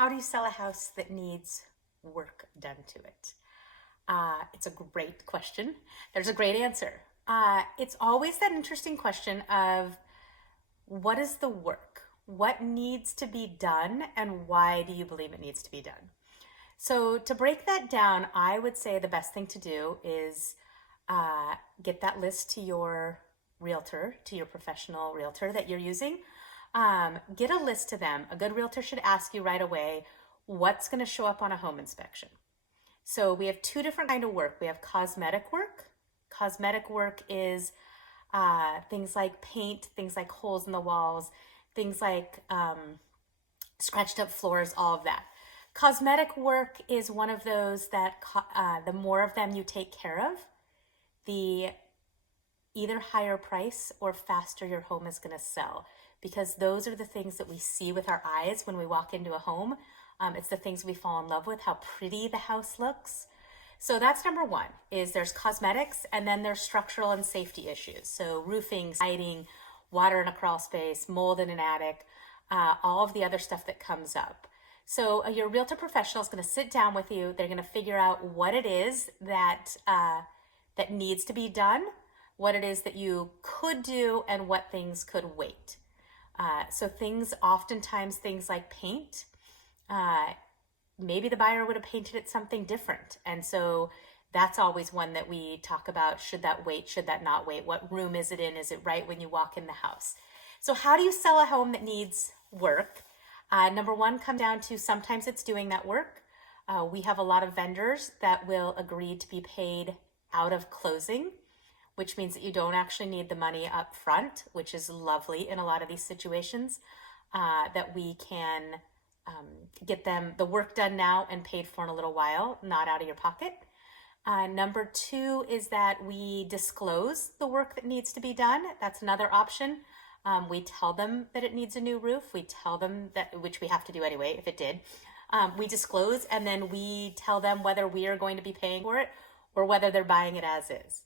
how do you sell a house that needs work done to it? It's a great question. There's a great answer. It's always that interesting question of what is the work? What needs to be done, and why do you believe it needs to be done? So, to break that down, I would say the best thing to do is get that list to your realtor, to your professional realtor that you're using. Get a list to them. A good realtor should ask you right away what's going to show up on a home inspection. So we have two different kind of work. We have cosmetic work. Cosmetic work is things like paint, things like holes in the walls, things like scratched up floors, all of that. Cosmetic work is one of those that the more of them you take care of, the either higher price or faster your home is going to sell, because those are the things that we see with our eyes when we walk into a home. It's the things we fall in love with, how pretty the house looks. So that's number one, is there's cosmetics, and then there's structural and safety issues. So roofing, siding, water in a crawl space, mold in an attic, all of the other stuff that comes up. So your realtor professional is going to sit down with you. They're going to figure out what it is that that needs to be done, what it is that you could do, and what things could wait. So oftentimes things like paint, maybe the buyer would have painted it something different. And so that's always one that we talk about. Should that wait? Should that not wait? What room is it in? Is it right when you walk in the house? So how do you sell a home that needs work? Number one, come down to sometimes it's doing that work. We have a lot of vendors that will agree to be paid out of closing, which means that you don't actually need the money up front, which is lovely in a lot of these situations, that we can get them the work done now and paid for in a little while, not out of your pocket. Number two is that we disclose the work that needs to be done. That's another option. We tell them that it needs a new roof. We tell them that, which we have to do anyway, if it did. We disclose, and then we tell them whether we are going to be paying for it or whether they're buying it as is.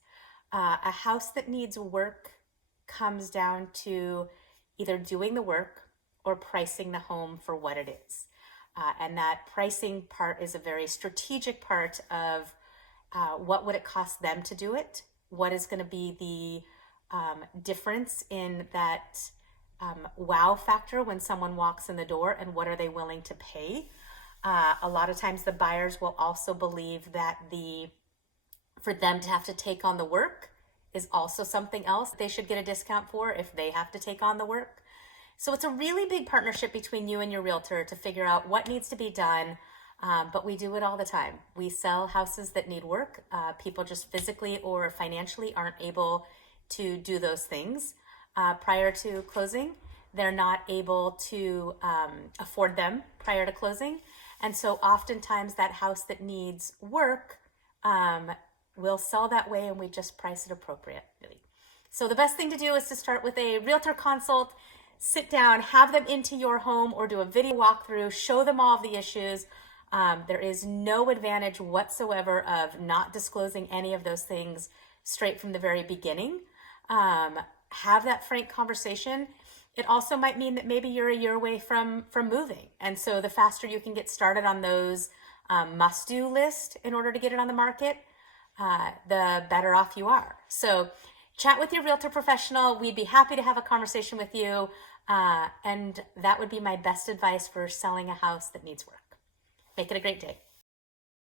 A house that needs work comes down to either doing the work or pricing the home for what it is. And that pricing part is a very strategic part of what would it cost them to do it? What is going to be the difference in that wow factor when someone walks in the door, and what are they willing to pay? A lot of times the buyers will also believe that for them to have to take on the work is also something else they should get a discount for if they have to take on the work. So it's a really big partnership between you and your realtor to figure out what needs to be done, but we do it all the time. We sell houses that need work. People just physically or financially aren't able to do those things prior to closing. They're not able to afford them prior to closing. And so oftentimes that house that needs work will sell that way, and we just price it appropriately. So the best thing to do is to start with a realtor consult, sit down, have them into your home or do a video walkthrough, show them all of the issues. There is no advantage whatsoever of not disclosing any of those things straight from the very beginning. Have that frank conversation. It also might mean that maybe you're a year away from moving. And so the faster you can get started on those must-do list in order to get it on the market, the better off you are. So chat with your realtor professional. We'd be happy to have a conversation with you. And that would be my best advice for selling a house that needs work. Make it a great day.